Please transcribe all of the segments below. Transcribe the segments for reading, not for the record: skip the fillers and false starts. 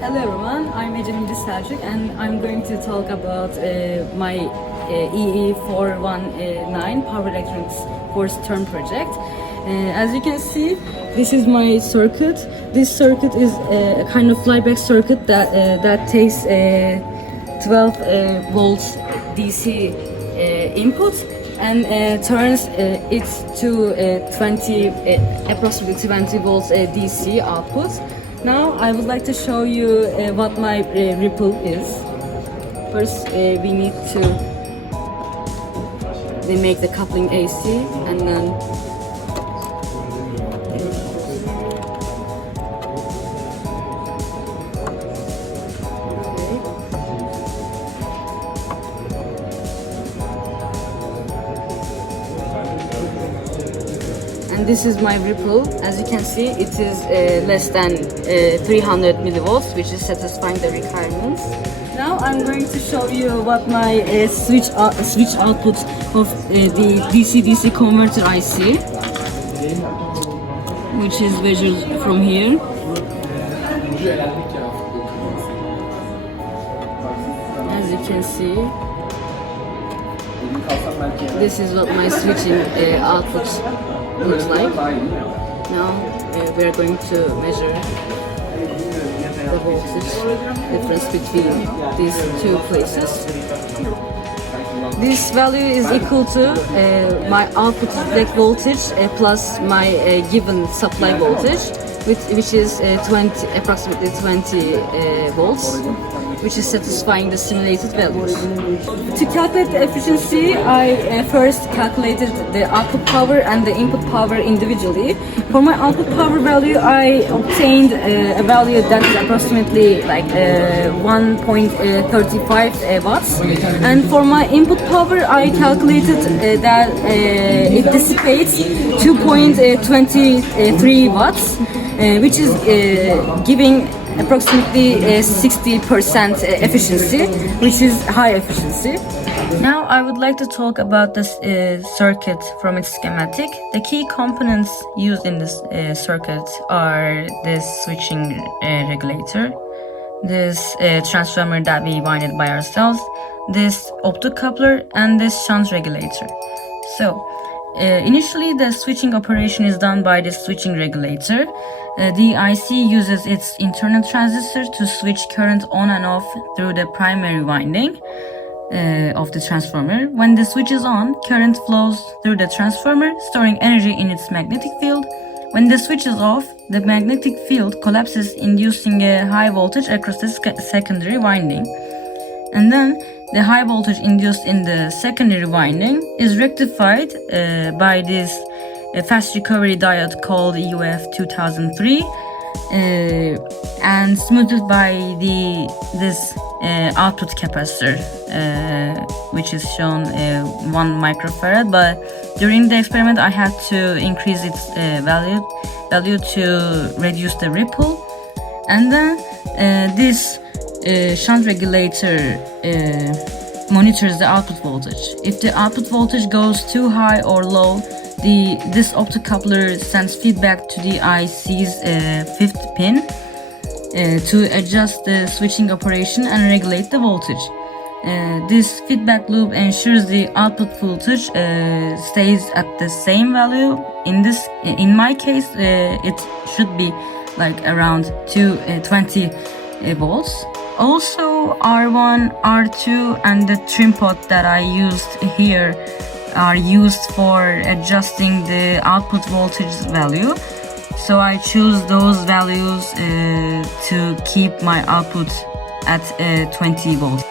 Hello everyone, I'm İnci and I'm going to talk about my EEE 419 Power Electronics course term project. As you can see, this is my circuit. This circuit is a kind of flyback circuit that takes 12 volts DC input and turns it to approximately 20 volts DC output. Now I would like to show you what my ripple is. First we need to make the coupling AC and then and this is my ripple. As you can see, it is less than 300 millivolts, which is satisfying the requirements. Now I'm going to show you what my switch output of the DC-DC converter IC, which is measured from here. As you can see, this is what my switching output looks like. Now we are going to measure the voltage difference between these two places. This value is equal to my output deflect voltage plus my given supply voltage, which is approximately 20 volts, which is satisfying the simulated values. To calculate the efficiency, I first calculated the output power and the input power individually. For my output power value, I obtained a value that is approximately like 1.35 watts. And for my input power, I calculated that it dissipates 2.23 watts, which is giving approximately 60% efficiency, which is high efficiency. Now I would like to talk about this circuit from its schematic. The key components used in this circuit are this switching regulator, this transformer that we winded by ourselves, this optocoupler, and this shunt regulator. So initially, the switching operation is done by the switching regulator. The IC uses its internal transistor to switch current on and off through the primary winding of the transformer. When the switch is on, current flows through the transformer, storing energy in its magnetic field. When the switch is off, the magnetic field collapses, inducing a high voltage across the secondary winding. And then the high voltage induced in the secondary winding is rectified by this fast recovery diode called EUF 2003 and smoothed by this output capacitor, which is shown 1 microfarad. But during the experiment, I had to increase its value to reduce the ripple. And then this shunt regulator monitors the output voltage. If the output voltage goes too high or low, this optocoupler sends feedback to the IC's 5th pin to adjust the switching operation and regulate the voltage. This feedback loop ensures the output voltage stays at the same value. In my case, it should be like around 20 volts. Also, R1, R2, and the trim pot that I used here are used for adjusting the output voltage value. So I choose those values to keep my output at 20 volts.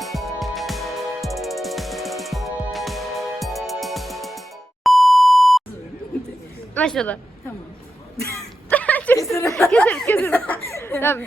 Başladı. Tamam. Keserim. Tamam.